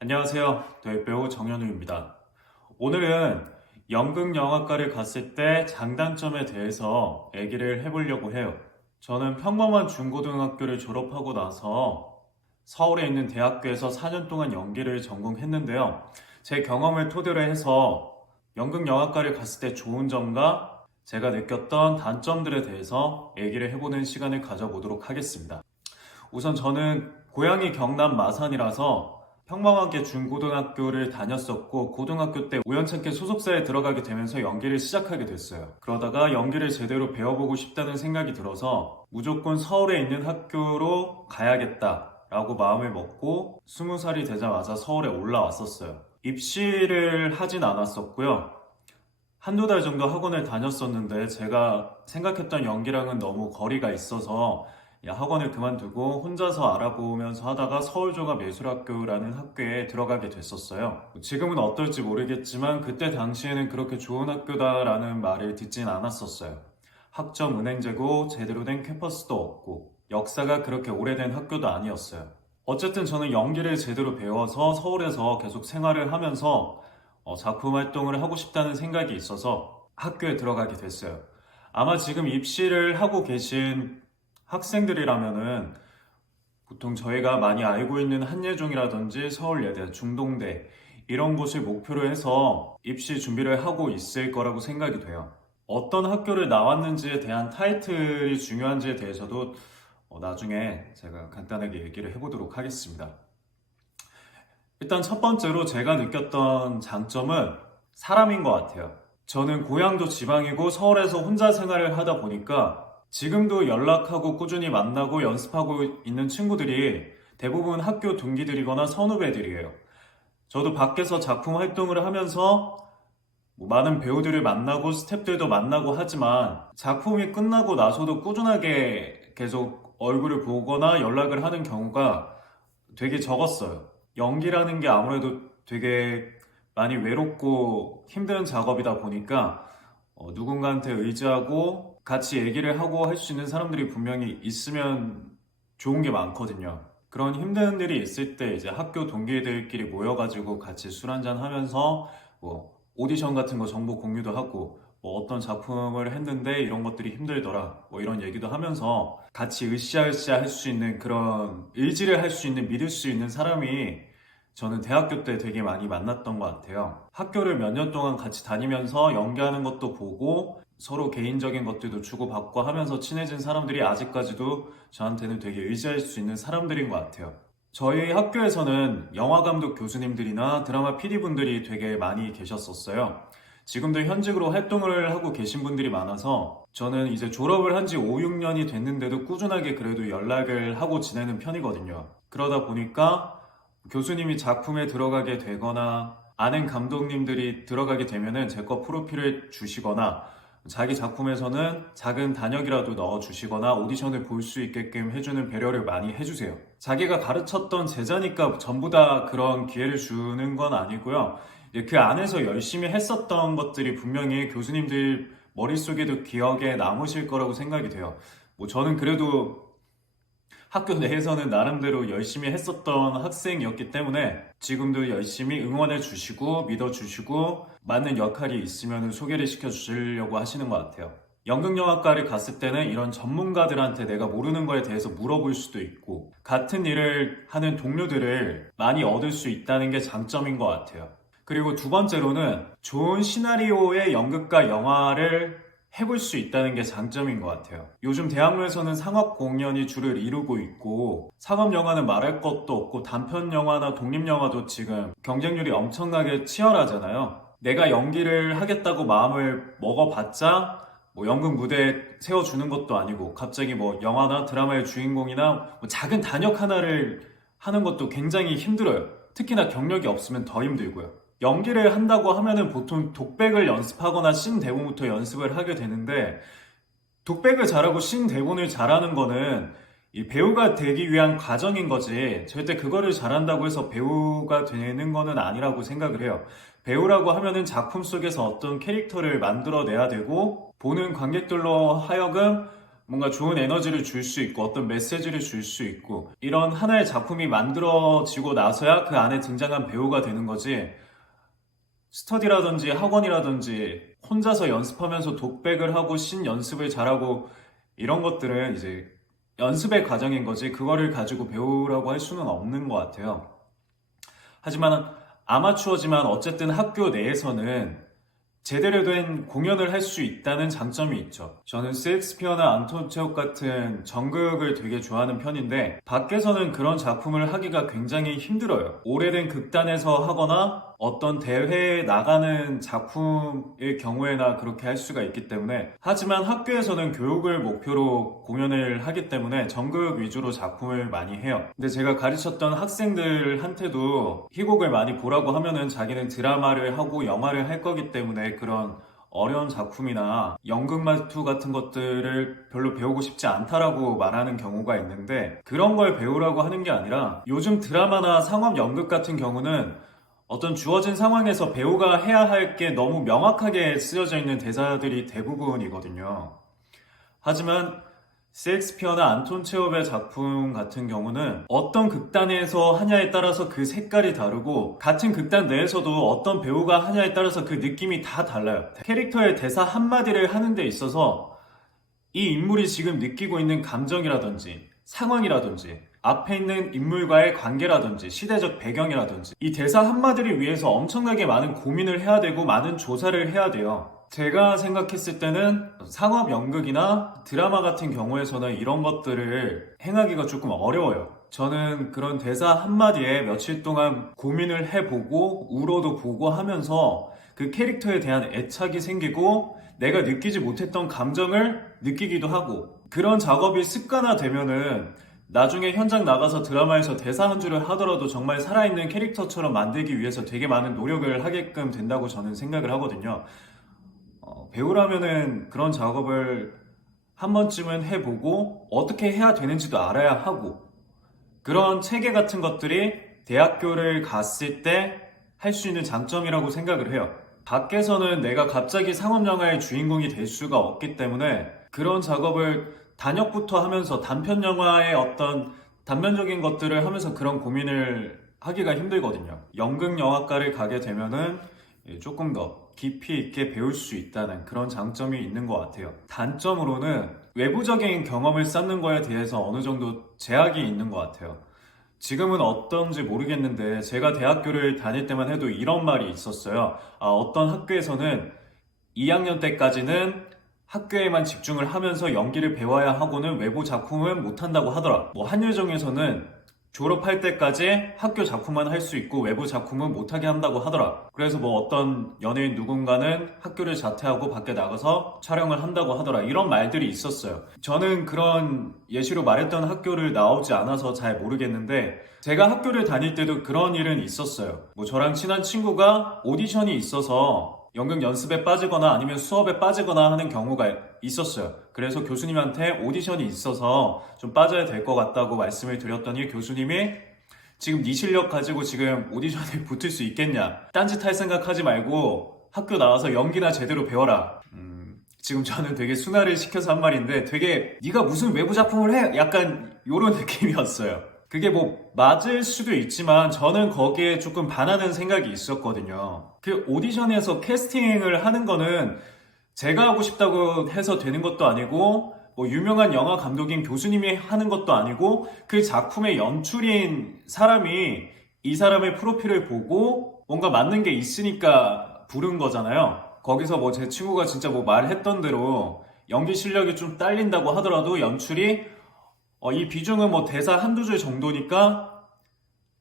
안녕하세요. 도예배우 정현우입니다. 오늘은 연극영화과를 갔을 때 장단점에 대해서 얘기를 해보려고 해요. 저는 평범한 중고등학교를 졸업하고 나서 서울에 있는 대학교에서 4년 동안 연기를 전공했는데요. 제 경험을 토대로 해서 연극영화과를 갔을 때 좋은 점과 제가 느꼈던 단점들에 대해서 얘기를 해보는 시간을 가져보도록 하겠습니다. 우선 저는 고향이 경남 마산이라서 평범하게 중고등학교를 다녔었고, 고등학교 때 우연찮게 소속사에 들어가게 되면서 연기를 시작하게 됐어요. 그러다가 연기를 제대로 배워보고 싶다는 생각이 들어서 무조건 서울에 있는 학교로 가야겠다라고 마음을 먹고 20살이 되자마자 서울에 올라왔었어요. 입시를 하진 않았었고요. 한두 달 정도 학원을 다녔었는데 제가 생각했던 연기랑은 너무 거리가 있어서 학원을 그만두고 혼자서 알아보면서 하다가 서울종합예술학교라는 학교에 들어가게 됐었어요. 지금은 어떨지 모르겠지만 그때 당시에는 그렇게 좋은 학교다라는 말을 듣진 않았었어요. 학점 은행제고 제대로 된 캠퍼스도 없고 역사가 그렇게 오래된 학교도 아니었어요. 어쨌든 저는 연기를 제대로 배워서 서울에서 계속 생활을 하면서 작품 활동을 하고 싶다는 생각이 있어서 학교에 들어가게 됐어요. 아마 지금 입시를 하고 계신 학생들이라면은 보통 저희가 많이 알고 있는 한예종이라든지 서울예대, 중동대 이런 곳을 목표로 해서 입시 준비를 하고 있을 거라고 생각이 돼요. 어떤 학교를 나왔는지에 대한 타이틀이 중요한지에 대해서도 나중에 제가 간단하게 얘기를 해보도록 하겠습니다. 일단 첫 번째로 제가 느꼈던 장점은 사람인 것 같아요. 저는 고향도 지방이고 서울에서 혼자 생활을 하다 보니까 지금도 연락하고 꾸준히 만나고 연습하고 있는 친구들이 대부분 학교 동기들이거나 선후배들이에요. 저도 밖에서 작품 활동을 하면서 많은 배우들을 만나고 스태프들도 만나고 하지만 작품이 끝나고 나서도 꾸준하게 계속 얼굴을 보거나 연락을 하는 경우가 되게 적었어요. 연기라는 게 아무래도 되게 많이 외롭고 힘든 작업이다 보니까 누군가한테 의지하고 같이 얘기를 하고 할 수 있는 사람들이 분명히 있으면 좋은 게 많거든요. 그런 힘든 일이 있을 때 이제 학교 동기들끼리 모여가지고 같이 술 한잔 하면서 뭐 오디션 같은 거 정보 공유도 하고 뭐 어떤 작품을 했는데 이런 것들이 힘들더라 뭐 이런 얘기도 하면서 같이 으쌰으쌰 할 수 있는 그런 의지를 할 수 있는 믿을 수 있는 사람이 저는 대학교 때 되게 많이 만났던 것 같아요. 학교를 몇 년 동안 같이 다니면서 연기하는 것도 보고 서로 개인적인 것들도 주고받고 하면서 친해진 사람들이 아직까지도 저한테는 되게 의지할 수 있는 사람들인 것 같아요. 저희 학교에서는 영화감독 교수님들이나 드라마 PD분들이 되게 많이 계셨었어요. 지금도 현직으로 활동을 하고 계신 분들이 많아서 저는 이제 졸업을 한 지 5, 6년이 됐는데도 꾸준하게 그래도 연락을 하고 지내는 편이거든요. 그러다 보니까 교수님이 작품에 들어가게 되거나 아는 감독님들이 들어가게 되면은 제 거 프로필을 주시거나 자기 작품에서는 작은 단역이라도 넣어주시거나 오디션을 볼 수 있게끔 해주는 배려를 많이 해주세요. 자기가 가르쳤던 제자니까 전부 다 그런 기회를 주는 건 아니고요. 그 안에서 열심히 했었던 것들이 분명히 교수님들 머릿속에도 기억에 남으실 거라고 생각이 돼요. 뭐 저는 그래도 학교 내에서는 나름대로 열심히 했었던 학생이었기 때문에 지금도 열심히 응원해 주시고 믿어 주시고 맞는 역할이 있으면 소개를 시켜 주시려고 하시는 것 같아요. 연극영화과를 갔을 때는 이런 전문가들한테 내가 모르는 거에 대해서 물어볼 수도 있고 같은 일을 하는 동료들을 많이 얻을 수 있다는 게 장점인 것 같아요. 그리고 두 번째로는 좋은 시나리오의 연극과 영화를 해볼 수 있다는 게 장점인 것 같아요. 요즘 대학로에서는 상업 공연이 주를 이루고 있고 상업 영화는 말할 것도 없고 단편 영화나 독립 영화도 지금 경쟁률이 엄청나게 치열하잖아요. 내가 연기를 하겠다고 마음을 먹어봤자 뭐 연극 무대에 세워주는 것도 아니고 갑자기 뭐 영화나 드라마의 주인공이나 뭐 작은 단역 하나를 하는 것도 굉장히 힘들어요. 특히나 경력이 없으면 더 힘들고요. 연기를 한다고 하면은 보통 독백을 연습하거나 씬 대본부터 연습을 하게 되는데 독백을 잘하고 씬 대본을 잘하는 거는 이 배우가 되기 위한 과정인 거지 절대 그거를 잘한다고 해서 배우가 되는 거는 아니라고 생각을 해요. 배우라고 하면은 작품 속에서 어떤 캐릭터를 만들어내야 되고 보는 관객들로 하여금 뭔가 좋은 에너지를 줄 수 있고 어떤 메시지를 줄 수 있고 이런 하나의 작품이 만들어지고 나서야 그 안에 등장한 배우가 되는 거지. 스터디라든지 학원이라든지 혼자서 연습하면서 독백을 하고 신 연습을 잘하고 이런 것들은 이제 연습의 과정인 거지 그거를 가지고 배우라고 할 수는 없는 것 같아요. 하지만 아마추어지만 어쨌든 학교 내에서는 제대로 된 공연을 할 수 있다는 장점이 있죠. 저는 셰익스피어나 안톤 체홉 같은 정극을 되게 좋아하는 편인데 밖에서는 그런 작품을 하기가 굉장히 힘들어요. 오래된 극단에서 하거나 어떤 대회에 나가는 작품의 경우에나 그렇게 할 수가 있기 때문에 하지만 학교에서는 교육을 목표로 공연을 하기 때문에 정극 위주로 작품을 많이 해요. 근데 제가 가르쳤던 학생들한테도 희곡을 많이 보라고 하면은 자기는 드라마를 하고 영화를 할 거기 때문에 그런 어려운 작품이나 연극 말투 같은 것들을 별로 배우고 싶지 않다라고 말하는 경우가 있는데 그런 걸 배우라고 하는 게 아니라 요즘 드라마나 상업 연극 같은 경우는 어떤 주어진 상황에서 배우가 해야 할 게 너무 명확하게 쓰여져 있는 대사들이 대부분이거든요. 하지만 셰익스피어나 안톤 체홉의 작품 같은 경우는 어떤 극단에서 하냐에 따라서 그 색깔이 다르고 같은 극단 내에서도 어떤 배우가 하냐에 따라서 그 느낌이 다 달라요. 캐릭터의 대사 한마디를 하는 데 있어서 이 인물이 지금 느끼고 있는 감정이라든지 상황이라든지 앞에 있는 인물과의 관계라든지 시대적 배경이라든지 이 대사 한마디를 위해서 엄청나게 많은 고민을 해야 되고 많은 조사를 해야 돼요. 제가 생각했을 때는 상업 연극이나 드라마 같은 경우에서는 이런 것들을 행하기가 조금 어려워요. 저는 그런 대사 한마디에 며칠 동안 고민을 해보고 울어도 보고 하면서 그 캐릭터에 대한 애착이 생기고 내가 느끼지 못했던 감정을 느끼기도 하고 그런 작업이 습관화되면은 나중에 현장 나가서 드라마에서 대사 한 줄을 하더라도 정말 살아있는 캐릭터처럼 만들기 위해서 되게 많은 노력을 하게끔 된다고 저는 생각을 하거든요. 배우라면은 그런 작업을 한 번쯤은 해보고 어떻게 해야 되는지도 알아야 하고 그런 체계 같은 것들이 대학교를 갔을 때 할 수 있는 장점이라고 생각을 해요. 밖에서는 내가 갑자기 상업영화의 주인공이 될 수가 없기 때문에 그런 작업을 단역부터 하면서 단편 영화의 어떤 단면적인 것들을 하면서 그런 고민을 하기가 힘들거든요. 연극 영화과를 가게 되면은 조금 더 깊이 있게 배울 수 있다는 그런 장점이 있는 것 같아요. 단점으로는 외부적인 경험을 쌓는 거에 대해서 어느 정도 제약이 있는 것 같아요. 지금은 어떤지 모르겠는데 제가 대학교를 다닐 때만 해도 이런 말이 있었어요. 어떤 학교에서는 2학년 때까지는 학교에만 집중을 하면서 연기를 배워야 하고는 외부 작품은 못한다고 하더라. 뭐 한예종에서는 졸업할 때까지 학교 작품만 할 수 있고 외부 작품은 못하게 한다고 하더라. 그래서 뭐 어떤 연예인 누군가는 학교를 자퇴하고 밖에 나가서 촬영을 한다고 하더라. 이런 말들이 있었어요. 저는 그런 예시로 말했던 학교를 나오지 않아서 잘 모르겠는데 제가 학교를 다닐 때도 그런 일은 있었어요. 뭐 저랑 친한 친구가 오디션이 있어서 연극 연습에 빠지거나 아니면 수업에 빠지거나 하는 경우가 있었어요. 그래서 교수님한테 오디션이 있어서 좀 빠져야 될 것 같다고 말씀을 드렸더니 교수님이 지금 네 실력 가지고 지금 오디션에 붙을 수 있겠냐? 딴짓 할 생각하지 말고 학교 나와서 연기나 제대로 배워라. 지금 저는 되게 순화를 시켜서 한 말인데 되게 네가 무슨 외부 작품을 해? 약간 이런 느낌이었어요. 그게 뭐 맞을 수도 있지만 저는 거기에 조금 반하는 생각이 있었거든요. 그 오디션에서 캐스팅을 하는 거는 제가 하고 싶다고 해서 되는 것도 아니고 뭐 유명한 영화 감독인 교수님이 하는 것도 아니고 그 작품의 연출인 사람이 이 사람의 프로필을 보고 뭔가 맞는 게 있으니까 부른 거잖아요. 거기서 뭐 제 친구가 진짜 뭐 말했던 대로 연기 실력이 좀 딸린다고 하더라도 연출이 이 비중은 뭐 대사 한두 줄 정도니까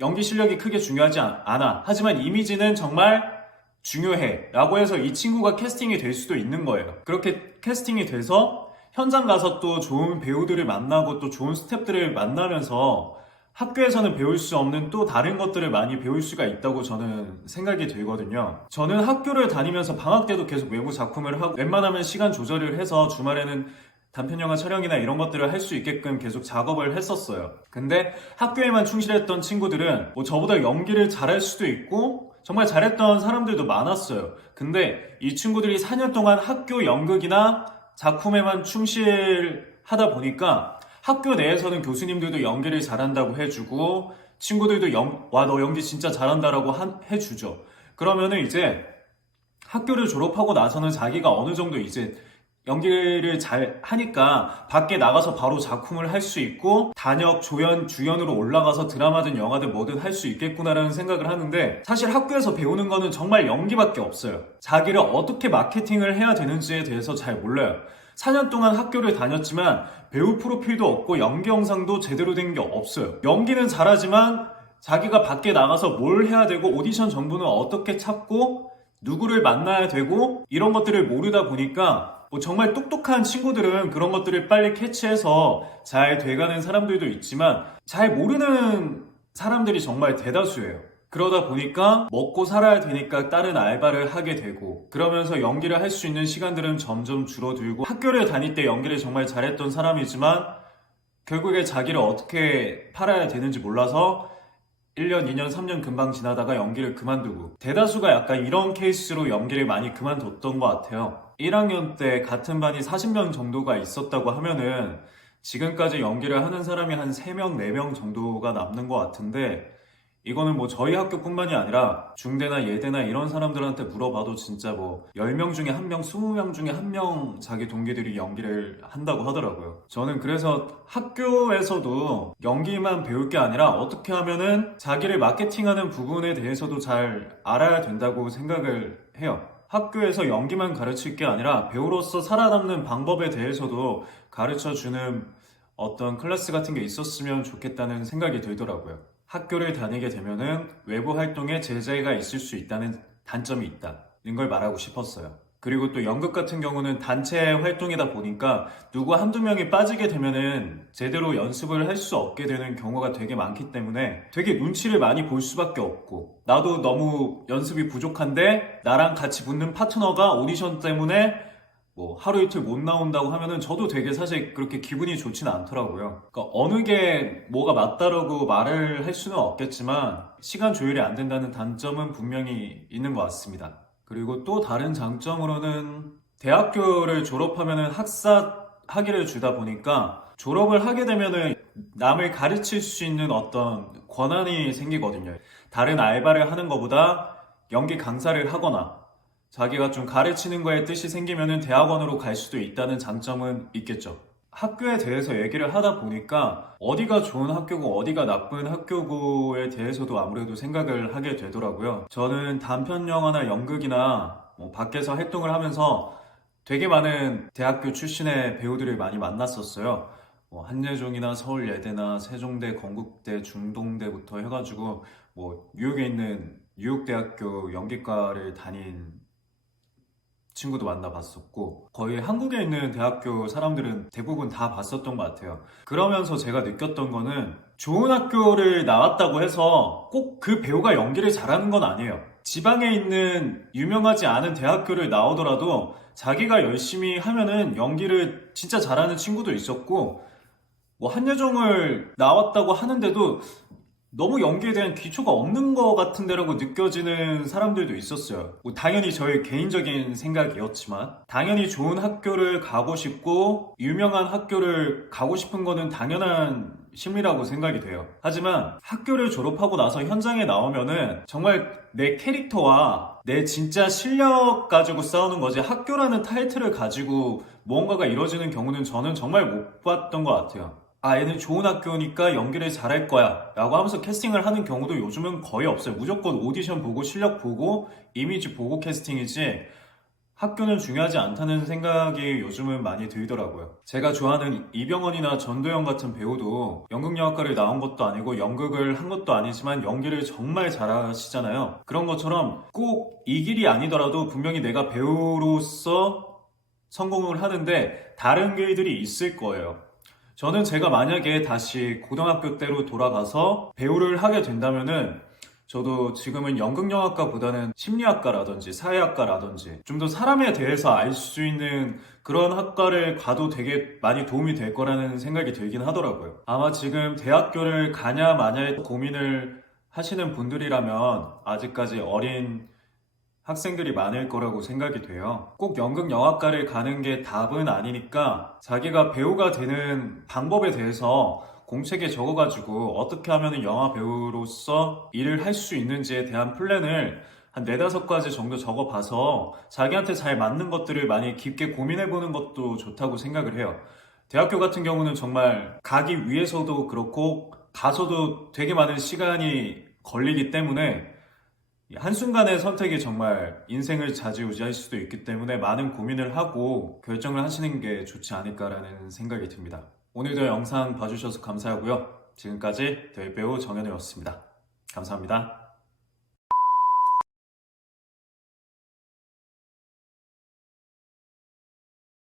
연기 실력이 크게 중요하지 않아. 하지만 이미지는 정말 중요해. 라고 해서 이 친구가 캐스팅이 될 수도 있는 거예요. 그렇게 캐스팅이 돼서 현장 가서 또 좋은 배우들을 만나고 또 좋은 스태프들을 만나면서 학교에서는 배울 수 없는 또 다른 것들을 많이 배울 수가 있다고 저는 생각이 들거든요. 저는 학교를 다니면서 방학 때도 계속 외부 작품을 하고 웬만하면 시간 조절을 해서 주말에는 단편영화 촬영이나 이런 것들을 할 수 있게끔 계속 작업을 했었어요. 근데 학교에만 충실했던 친구들은 뭐 저보다 연기를 잘할 수도 있고 정말 잘했던 사람들도 많았어요. 근데 이 친구들이 4년 동안 학교 연극이나 작품에만 충실을 하다 보니까 학교 내에서는 교수님들도 연기를 잘한다고 해주고 친구들도 와, 너 연기 진짜 잘한다라고 해주죠. 그러면은 이제 학교를 졸업하고 나서는 자기가 어느 정도 이제 연기를 잘 하니까 밖에 나가서 바로 작품을 할 수 있고 단역, 조연, 주연으로 올라가서 드라마든 영화든 뭐든 할 수 있겠구나라는 생각을 하는데 사실 학교에서 배우는 거는 정말 연기밖에 없어요. 자기를 어떻게 마케팅을 해야 되는지에 대해서 잘 몰라요. 4년 동안 학교를 다녔지만 배우 프로필도 없고 연기 영상도 제대로 된 게 없어요. 연기는 잘하지만 자기가 밖에 나가서 뭘 해야 되고 오디션 정보는 어떻게 찾고 누구를 만나야 되고 이런 것들을 모르다 보니까 뭐 정말 똑똑한 친구들은 그런 것들을 빨리 캐치해서 잘 돼가는 사람들도 있지만 잘 모르는 사람들이 정말 대다수예요. 그러다 보니까 먹고 살아야 되니까 다른 알바를 하게 되고 그러면서 연기를 할 수 있는 시간들은 점점 줄어들고 학교를 다닐 때 연기를 정말 잘했던 사람이지만 결국에 자기를 어떻게 팔아야 되는지 몰라서 1년, 2년, 3년 금방 지나다가 연기를 그만두고 대다수가 약간 이런 케이스로 연기를 많이 그만뒀던 것 같아요. 1학년 때 같은 반이 40명 정도가 있었다고 하면은 지금까지 연기를 하는 사람이 한 3명, 4명 정도가 남는 것 같은데 이거는 뭐 저희 학교뿐만이 아니라 중대나 예대나 이런 사람들한테 물어봐도 진짜 뭐 10명 중에 1명, 20명 중에 1명 자기 동기들이 연기를 한다고 하더라고요. 저는 그래서 학교에서도 연기만 배울 게 아니라 어떻게 하면은 자기를 마케팅하는 부분에 대해서도 잘 알아야 된다고 생각을 해요. 학교에서 연기만 가르칠 게 아니라 배우로서 살아남는 방법에 대해서도 가르쳐주는 어떤 클래스 같은 게 있었으면 좋겠다는 생각이 들더라고요. 학교를 다니게 되면은 외부 활동에 제재가 있을 수 있다는 단점이 있다는 걸 말하고 싶었어요. 그리고 또 연극 같은 경우는 단체 활동이다 보니까 누구 한두 명이 빠지게 되면은 제대로 연습을 할 수 없게 되는 경우가 되게 많기 때문에 되게 눈치를 많이 볼 수밖에 없고 나도 너무 연습이 부족한데 나랑 같이 붙는 파트너가 오디션 때문에 뭐 하루 이틀 못 나온다고 하면은 저도 되게 사실 그렇게 기분이 좋지는 않더라고요. 그러니까 어느 게 뭐가 맞다라고 말을 할 수는 없겠지만 시간 조율이 안 된다는 단점은 분명히 있는 것 같습니다. 그리고 또 다른 장점으로는 대학교를 졸업하면은 학사 학위를 주다 보니까 졸업을 하게 되면은 남을 가르칠 수 있는 어떤 권한이 생기거든요. 다른 알바를 하는 것보다 연기 강사를 하거나 자기가 좀 가르치는 거에 뜻이 생기면은 대학원으로 갈 수도 있다는 장점은 있겠죠. 학교에 대해서 얘기를 하다 보니까 어디가 좋은 학교고 어디가 나쁜 학교고에 대해서도 아무래도 생각을 하게 되더라고요. 저는 단편 영화나 연극이나 뭐 밖에서 활동을 하면서 되게 많은 대학교 출신의 배우들을 많이 만났었어요. 뭐 한예종이나 서울예대나 세종대, 건국대, 중동대부터 해가지고 뭐 뉴욕에 있는 뉴욕대학교 연기과를 다닌 친구도 만나봤었고 거의 한국에 있는 대학교 사람들은 대부분 다 봤었던 것 같아요. 그러면서 제가 느꼈던 거는 좋은 학교를 나왔다고 해서 꼭 그 배우가 연기를 잘하는 건 아니에요. 지방에 있는 유명하지 않은 대학교를 나오더라도 자기가 열심히 하면은 연기를 진짜 잘하는 친구도 있었고 뭐 한예종을 나왔다고 하는데도 너무 연기에 대한 기초가 없는 것 같은데라고 느껴지는 사람들도 있었어요. 뭐 당연히 저의 개인적인 생각이었지만 당연히 좋은 학교를 가고 싶고 유명한 학교를 가고 싶은 거는 당연한 심리라고 생각이 돼요. 하지만 학교를 졸업하고 나서 현장에 나오면은 정말 내 캐릭터와 내 진짜 실력 가지고 싸우는 거지 학교라는 타이틀을 가지고 무언가가 이루어지는 경우는 저는 정말 못 봤던 것 같아요. 아, 얘는 좋은 학교니까 연기를 잘할 거야 라고 하면서 캐스팅을 하는 경우도 요즘은 거의 없어요. 무조건 오디션 보고 실력 보고 이미지 보고 캐스팅이지 학교는 중요하지 않다는 생각이 요즘은 많이 들더라고요. 제가 좋아하는 이병헌이나 전도연 같은 배우도 연극영화과를 나온 것도 아니고 연극을 한 것도 아니지만 연기를 정말 잘하시잖아요. 그런 것처럼 꼭 이 길이 아니더라도 분명히 내가 배우로서 성공을 하는데 다른 길들이 있을 거예요. 저는 제가 만약에 다시 고등학교 때로 돌아가서 배우를 하게 된다면은 저도 지금은 연극영화과보다는 심리학과라든지 사회학과라든지 좀 더 사람에 대해서 알 수 있는 그런 학과를 가도 되게 많이 도움이 될 거라는 생각이 들긴 하더라고요. 아마 지금 대학교를 가냐 마냐에 고민을 하시는 분들이라면 아직까지 어린 학생들이 많을 거라고 생각이 돼요. 꼭 연극영화과를 가는 게 답은 아니니까 자기가 배우가 되는 방법에 대해서 공책에 적어가지고 어떻게 하면 영화 배우로서 일을 할 수 있는지에 대한 플랜을 한 네다섯 가지 정도 적어봐서 자기한테 잘 맞는 것들을 많이 깊게 고민해보는 것도 좋다고 생각을 해요. 대학교 같은 경우는 정말 가기 위해서도 그렇고 가서도 되게 많은 시간이 걸리기 때문에 한순간의 선택이 정말 인생을 좌지우지할 수도 있기 때문에 많은 고민을 하고 결정을 하시는 게 좋지 않을까라는 생각이 듭니다. 오늘도 영상 봐주셔서 감사하고요. 지금까지 대배우 정현우였습니다. 감사합니다.